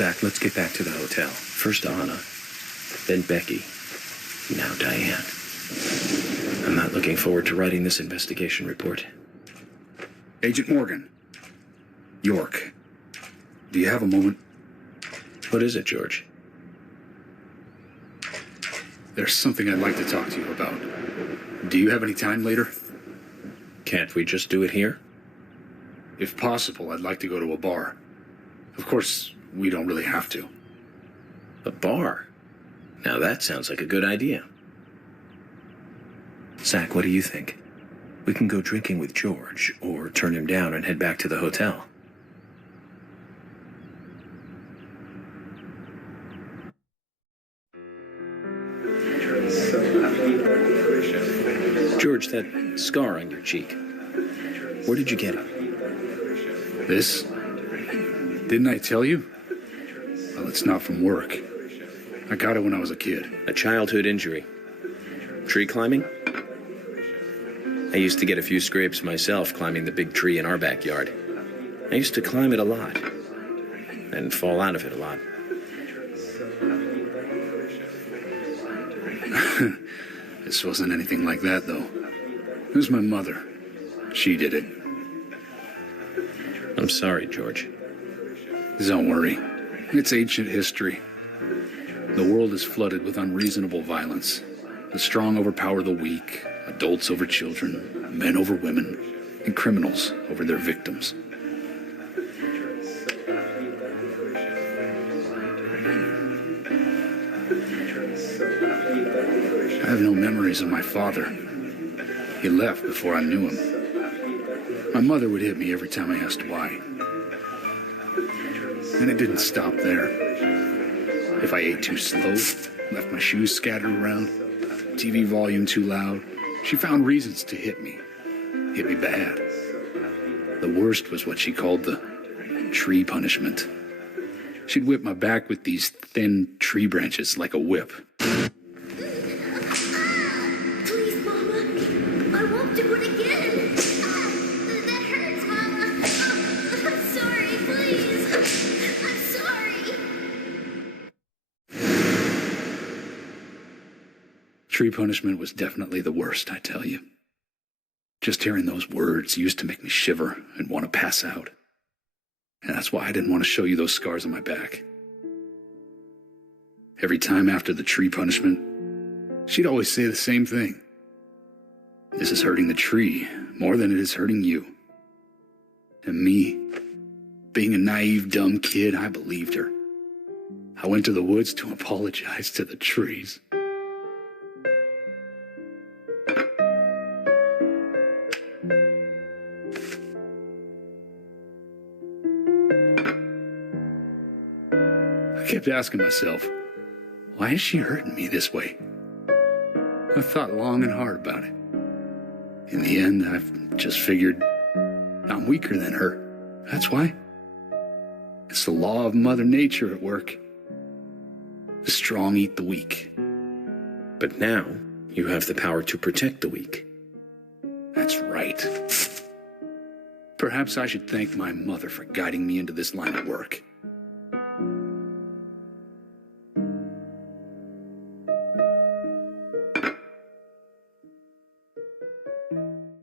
Zach, let's get back to the hotel. First Anna, then Becky, now Diane. I'm not looking forward to writing this investigation report. Agent Morgan. York. Do you have a moment? What is it, George? There's something I'd like to talk to you about. Do you have any time later? Can't we just do it here? If possible, I'd like to go to a bar. Of course, we don't really have to. A bar? Now that sounds like a good idea. Zach, what do you think? We can go drinking with George, or turn him down and head back to the hotel. George, that scar on your cheek. Where did you get it? This? Didn't I tell you? Well, it's not from work. I got it when I was a kid. A childhood injury. Tree climbing? I used to get a few scrapes myself climbing the big tree in our backyard. I used to climb it a lot, and fall out of it a lot. This wasn't anything like that, though. It was my mother. She did it. I'm sorry, George. Don't worry. It's ancient history. The world is flooded with unreasonable violence. The strong overpower the weak, adults over children, men over women, and criminals over their victims. I have no memories of my father. He left before I knew him. My mother would hit me every time I asked why. And it didn't stop there. If I ate too slow, left my shoes scattered around, TV volume too loud, she found reasons to hit me. Hit me bad. The worst was what she called the tree punishment. She'd whip my back with these thin tree branches like a whip. Tree punishment was definitely the worst, I tell you. Just hearing those words used to make me shiver and want to pass out. And that's why I didn't want to show you those scars on my back. Every time after the tree punishment, she'd always say the same thing. This is hurting the tree more than it is hurting you. And me, being a naive, dumb kid, I believed her. I went to the woods to apologize to the trees. I kept asking myself, why is she hurting me this way? I thought long and hard about it. In the end, I've just figured I'm weaker than her. That's why. It's the law of Mother Nature at work. The strong eat the weak. But now, you have the power to protect the weak. That's right. Perhaps I should thank my mother for guiding me into this line of work.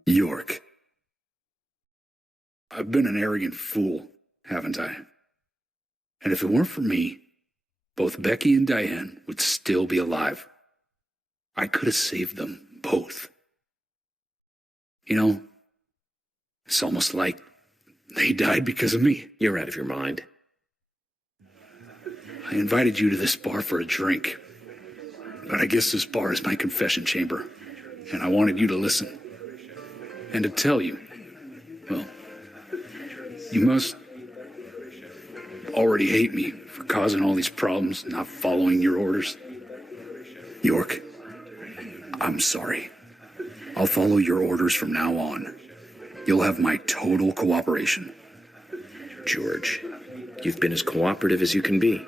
York. I've been an arrogant fool, haven't I? And if it weren't for me, both Becky and Diane would still be alive. I could have saved them both. You know, it's almost like they died because of me. You're out of your mind. I invited you to this bar for a drink, but I guess this bar is my confession chamber, and I wanted you to listen. And to tell you, well, you must already hate me for causing all these problems, not following your orders. York, I'm sorry. I'll follow your orders from now on. You'll have my total cooperation. George, you've been as cooperative as you can be.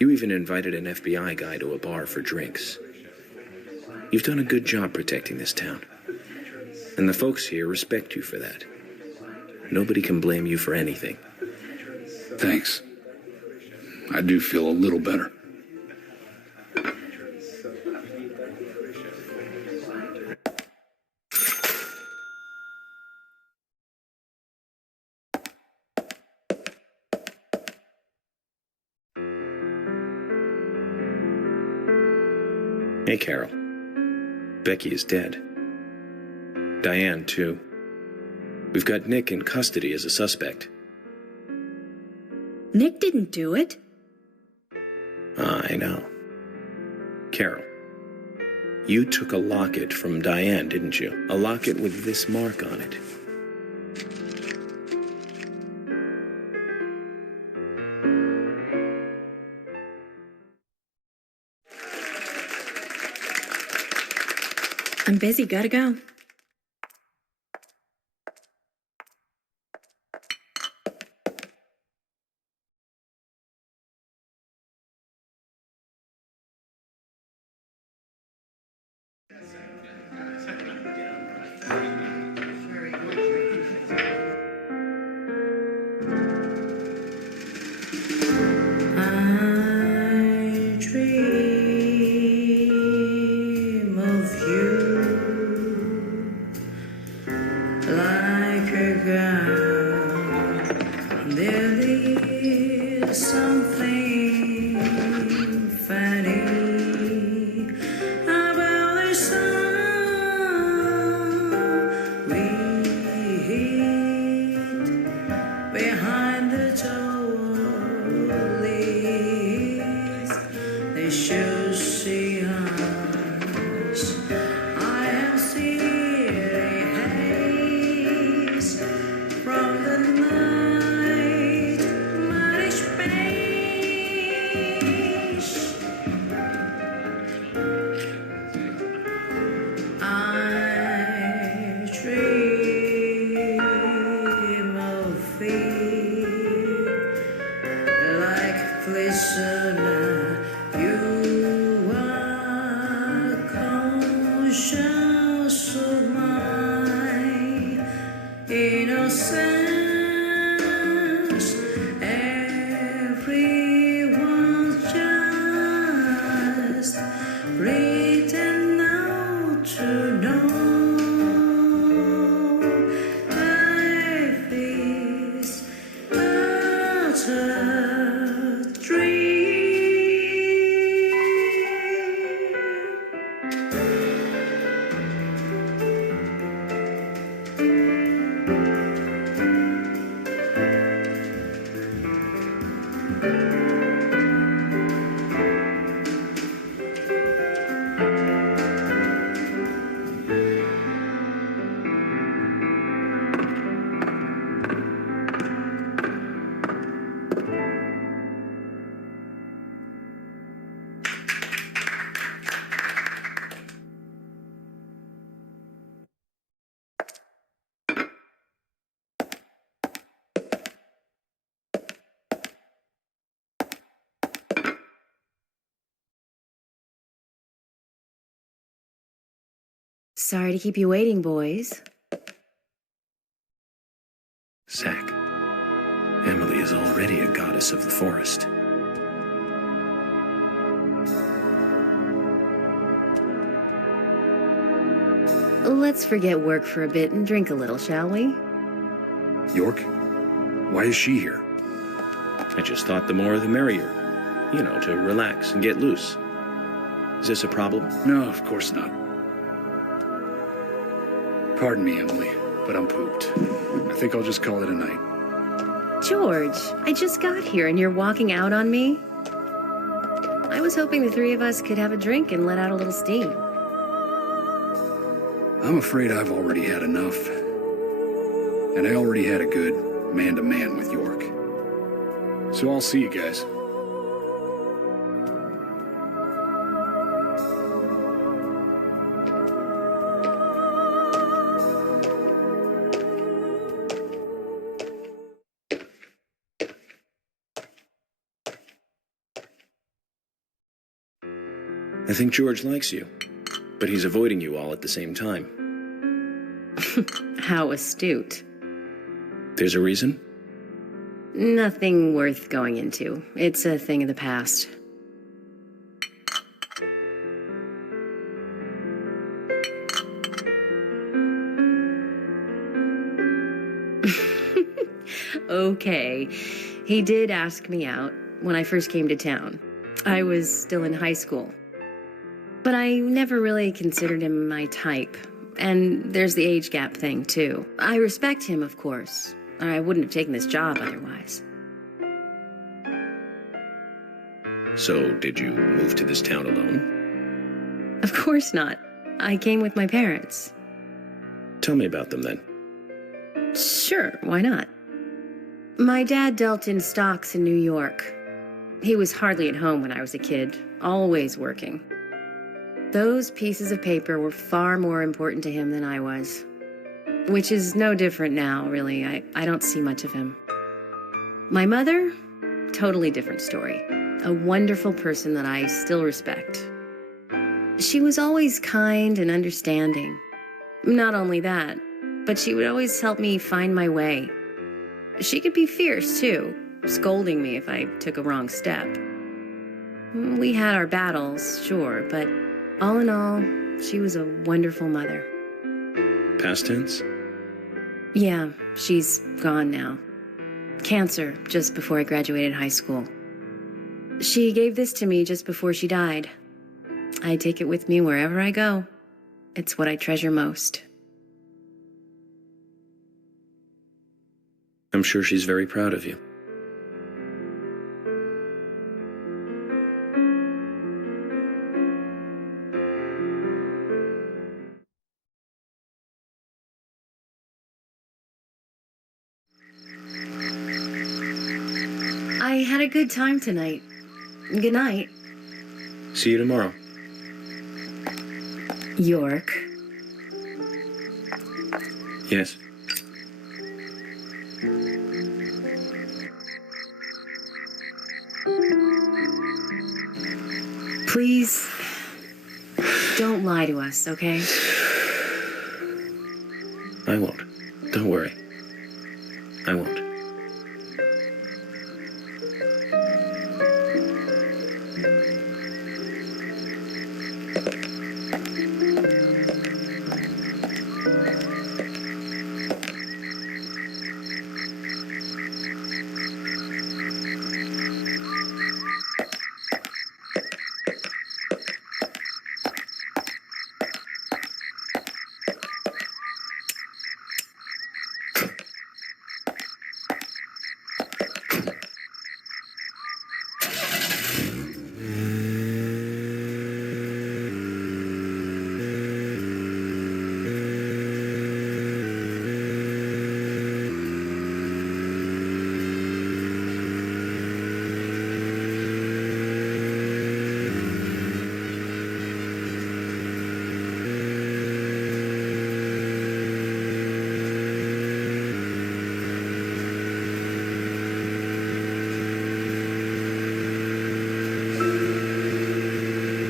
You even invited an FBI guy to a bar for drinks. You've done a good job protecting this town. And the folks here respect you for that. Nobody can blame you for anything. Thanks. I do feel a little better. Hey, Carol. Becky is dead. Diane, too. We've got Nick in custody as a suspect. Nick didn't do it. I know. Carol, you took a locket from Diane, didn't you? A locket with this mark on it. I'm busy, gotta go. I dream of you like a girl. There is something funny about the sound we hid behind the trolleys. They should see us. I am seeing haze from the night, mighty space. I dream of thee like glistener. You are conscious of my innocence. Everyone's just pretend now to know life is but a dream. Sorry to keep you waiting, boys. Zach, Emily is already a goddess of the forest. Let's forget work for a bit and drink a little, shall we? York? Why is she here? I just thought the more the merrier. You know, to relax and get loose. Is this a problem? No, of course not. Pardon me, Emily, but I'm pooped. I think I'll just call it a night. George, I just got here and you're walking out on me? I was hoping the three of us could have a drink and let out a little steam. I'm afraid I've already had enough. And I already had a good man-to-man with York. So I'll see you guys. I think George likes you, but he's avoiding you all at the same time. How astute. There's a reason? Nothing worth going into. It's a thing of the past. Okay. He did ask me out when I first came to town. I was still in high school. But I never really considered him my type. And there's the age gap thing, too. I respect him, of course. I wouldn't have taken this job otherwise. So, did you move to this town alone? Of course not. I came with my parents. Tell me about them then. Sure, why not? My dad dealt in stocks in New York. He was hardly at home when I was a kid, always working. Those pieces of paper were far more important to him than I was. Which is no different now, really. I don't see much of him. My mother? Totally different story. A wonderful person that I still respect. She was always kind and understanding. Not only that, but she would always help me find my way. She could be fierce, too, scolding me if I took a wrong step. We had our battles, sure, but all in all, she was a wonderful mother. Past tense? Yeah, she's gone now. Cancer, just before I graduated high school. She gave this to me just before she died. I take it with me wherever I go. It's what I treasure most. I'm sure she's very proud of you. I had a good time tonight. Good night. See you tomorrow. York. Yes. Please, don't lie to us, okay? I won't. Don't worry. I won't.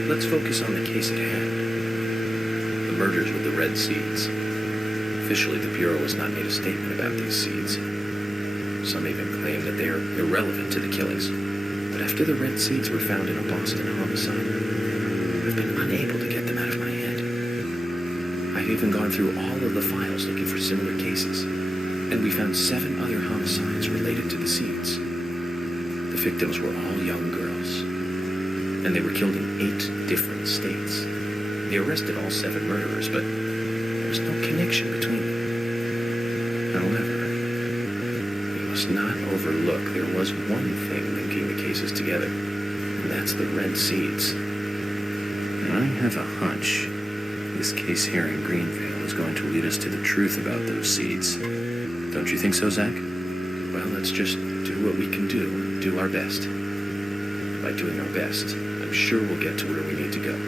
Let's focus on the case at hand. The murders with the red seeds. Officially, the Bureau has not made a statement about these seeds. Some even claim that they are irrelevant to the killings. But after the red seeds were found in a Boston homicide, I've been unable to get them out of my head. I've even gone through all of the files looking for similar cases, and we found 7 other homicides related to the seeds. The victims were all young girls, and they were killed in 8 different states. They arrested all 7 murderers, but there was no connection between them. However, we must not overlook there was one thing linking the cases together, and that's the red seeds. I have a hunch this case here in Greenvale is going to lead us to the truth about those seeds. Don't you think so, Zach? Well, let's just do what we can do and do our best. By doing our best, I'm sure we'll get to where we need to go.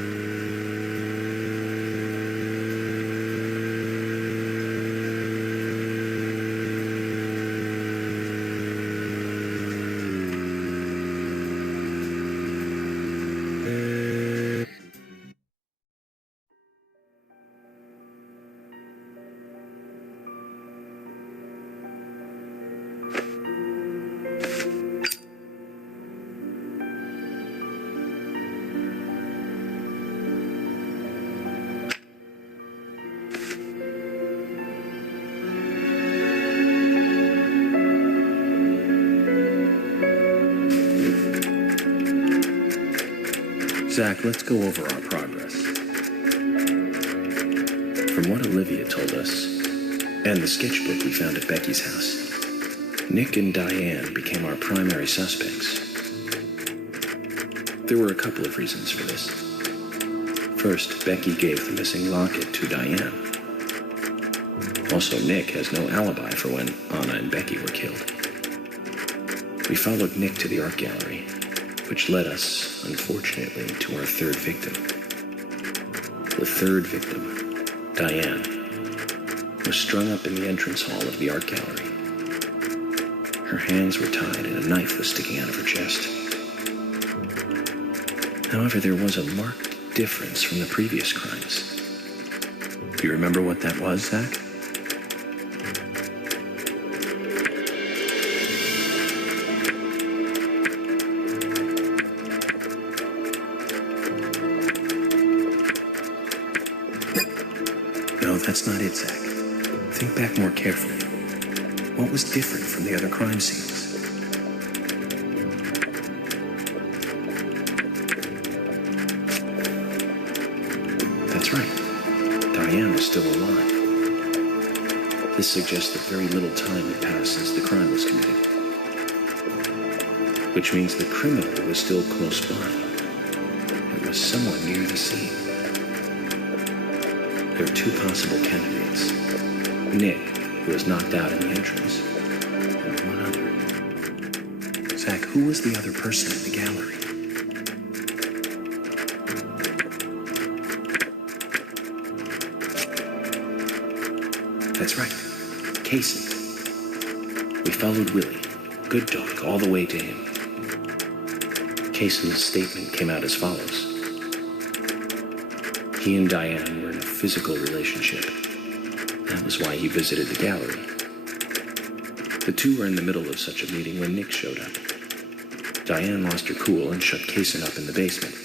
Zach, let's go over our progress. From what Olivia told us, and the sketchbook we found at Becky's house, Nick and Diane became our primary suspects. There were a couple of reasons for this. First, Becky gave the missing locket to Diane. Also, Nick has no alibi for when Anna and Becky were killed. We followed Nick to the art gallery, which led us, unfortunately, to our third victim. The third victim, Diane, was strung up in the entrance hall of the art gallery. Her hands were tied and a knife was sticking out of her chest. However, there was a marked difference from the previous crimes. Do you remember what that was, Zach? No, that's not it, Zach. Think back more carefully. What was different from the other crime scenes? That's right. Diane was still alive. This suggests that very little time had passed since the crime was committed. Which means the criminal was still close by. It was somewhat near the scene. There are two possible candidates. Nick, who was knocked out in the entrance, and one other. Zach, who was the other person in the gallery? That's right, Kaysen. We followed Willie, good dog, all the way to him. Kaysen's statement came out as follows. He and Diane were in a physical relationship. That was why he visited the gallery. The two were in the middle of such a meeting when Nick showed up. Diane lost her cool and shut Kaysen up in the basement.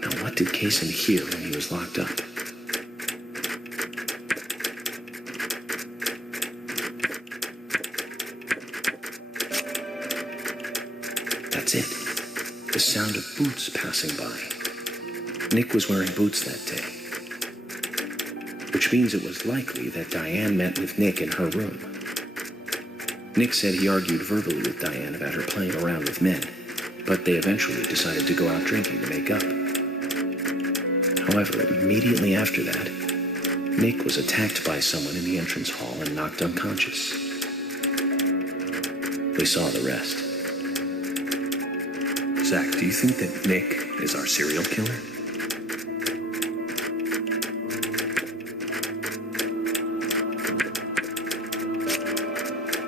Now, what did Kaysen hear when he was locked up? That's it. The sound of boots passing by. Nick was wearing boots that day. Which means it was likely that Diane met with Nick in her room. Nick said he argued verbally with Diane about her playing around with men, but they eventually decided to go out drinking to make up. However, immediately after that, Nick was attacked by someone in the entrance hall and knocked unconscious. We saw the rest. Zach, do you think that Nick is our serial killer?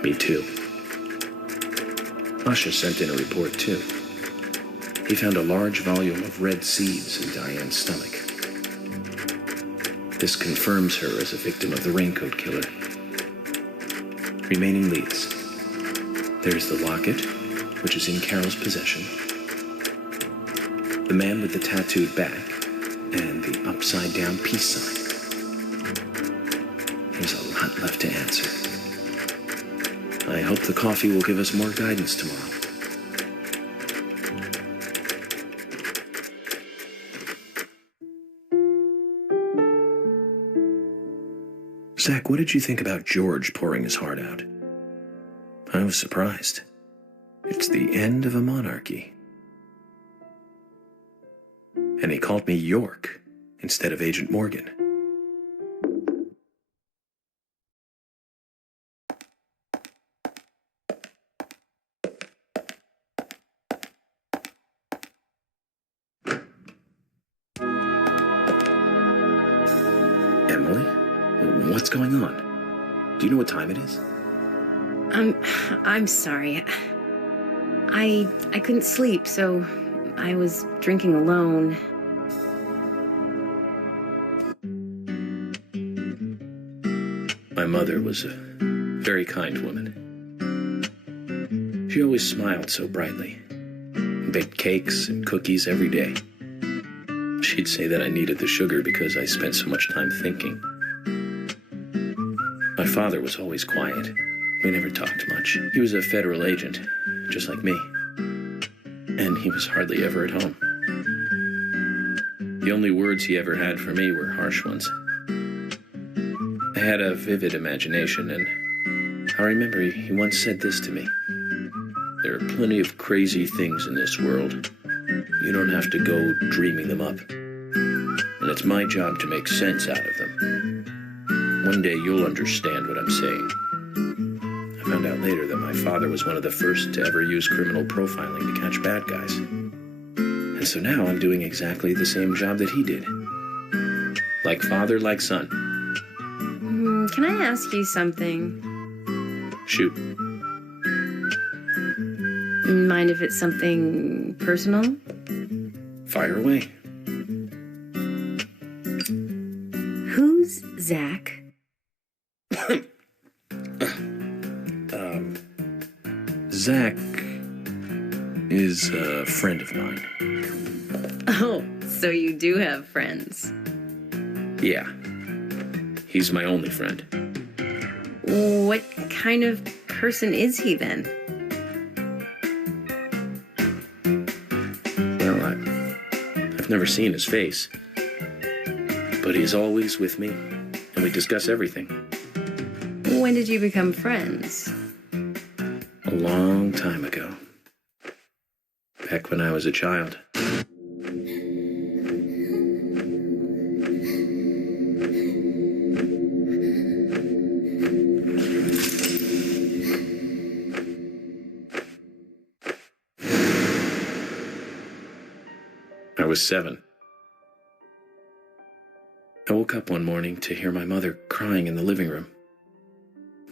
Me too. Usha sent in a report too. He found a large volume of red seeds in Diane's stomach. This confirms her as a victim of the raincoat killer. Remaining leads. There's the locket, which is in Carol's possession. The man with the tattooed back, and the upside-down peace sign. There's a lot left to answer. I hope the coffee will give us more guidance tomorrow. Zach, what did you think about George pouring his heart out? I was surprised. It's the end of a monarchy. And he called me York instead of Agent Morgan. Emily? What's going on? Do you know what time it is? I'm sorry. I couldn't sleep, so I was drinking alone. My mother was a very kind woman. She always smiled so brightly, and baked cakes and cookies every day. She'd say that I needed the sugar because I spent so much time thinking. My father was always quiet. We never talked much. He was a federal agent, just like me. And he was hardly ever at home. The only words he ever had for me were harsh ones. I had a vivid imagination, and I remember he once said this to me. There are plenty of crazy things in this world. You don't have to go dreaming them up. And it's my job to make sense out of them. One day you'll understand what I'm saying. I found out later that my father was one of the first to ever use criminal profiling to catch bad guys. And so now I'm doing exactly the same job that he did. Like father, like son. Can I ask you something? Shoot. Mind if it's something personal? Fire away. Who's Zach? Zach is a friend of mine. Oh, so you do have friends. Yeah. He's my only friend. What kind of person is he then? Well, I've never seen his face. But he's always with me, and we discuss everything. When did you become friends? A long time ago. Back when I was a child. I was 7. I woke up one morning to hear my mother crying in the living room.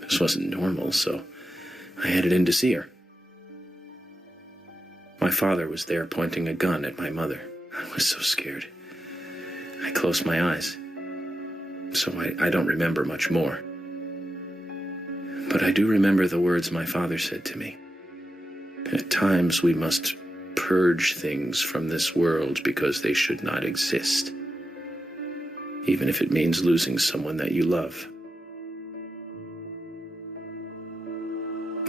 This wasn't normal, so I headed in to see her. My father was there pointing a gun at my mother. I was so scared. I closed my eyes, so I don't remember much more. But I do remember the words my father said to me. At times we must purge things from this world because they should not exist, even if it means losing someone that you love.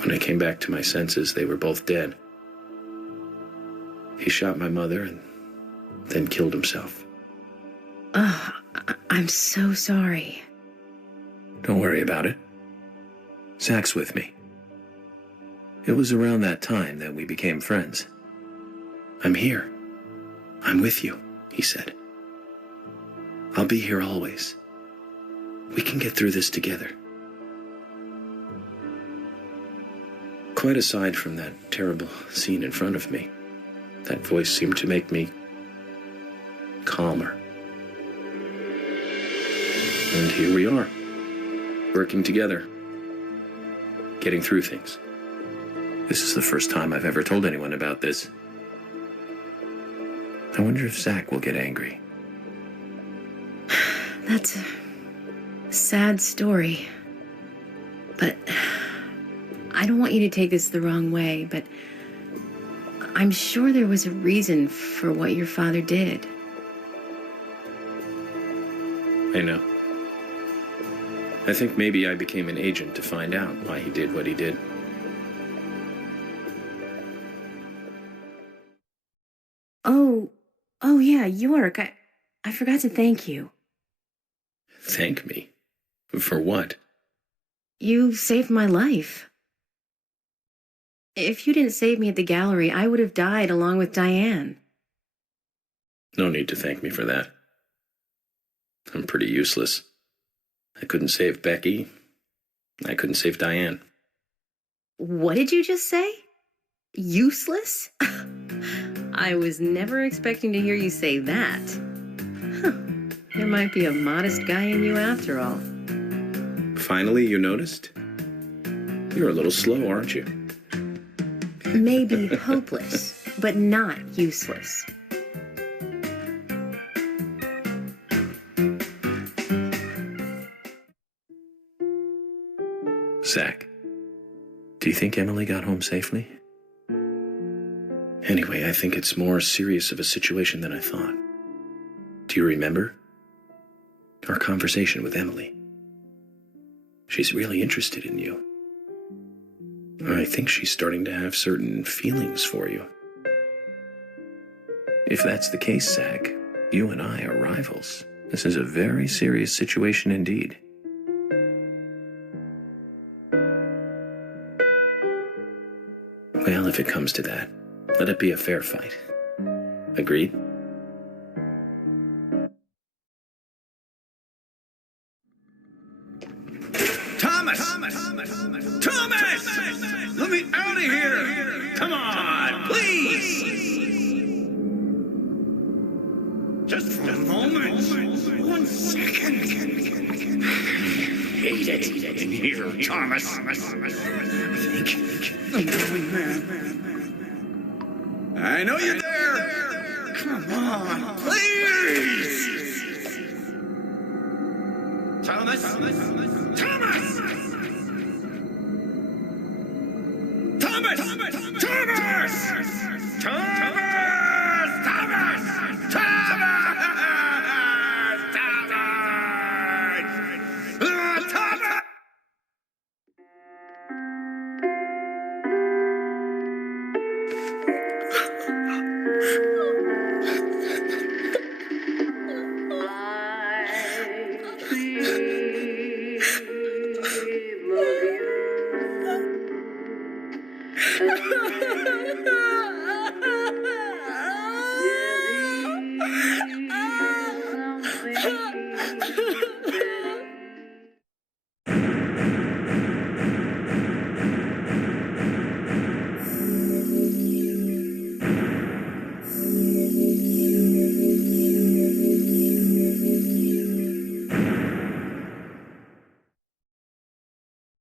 When I came back to my senses, they were both dead. He shot my mother and then killed himself. Oh, I'm so sorry. Don't worry about it. Zach's with me. It was around that time that we became friends. I'm here. I'm with you, he said. I'll be here always. We can get through this together. Quite aside from that terrible scene in front of me, that voice seemed to make me calmer. And here we are, working together, getting through things. This is the first time I've ever told anyone about this. I wonder if Zach will get angry. That's a sad story. But I don't want you to take this the wrong way, but I'm sure there was a reason for what your father did. I know. I think maybe I became an agent to find out why he did what he did. Oh yeah, York, I forgot to thank you. Thank me? For what? You saved my life. If you didn't save me at the gallery, I would have died along with Diane. No need to thank me for that. I'm pretty useless. I couldn't save Becky. I couldn't save Diane. What did you just say? Useless? I was never expecting to hear you say that. Huh. There might be a modest guy in you after all. Finally, you noticed? You're a little slow, aren't you? Maybe hopeless, but not useless. Zach, do you think Emily got home safely? Anyway, I think it's more serious of a situation than I thought. Do you remember our conversation with Emily? She's really interested in you. I think she's starting to have certain feelings for you. If that's the case, Zach, You and I are rivals. This is a very serious situation indeed. Well, if it comes to that, let it be a fair fight. Agreed? Thomas! Let me out of here! Come on, please! Just for a moment. 1 second. Hate it in here, Thomas. I think I'm going mad. I know you're there. Come on, please! Thomas! Thomas! Thomas! Thomas! Thomas!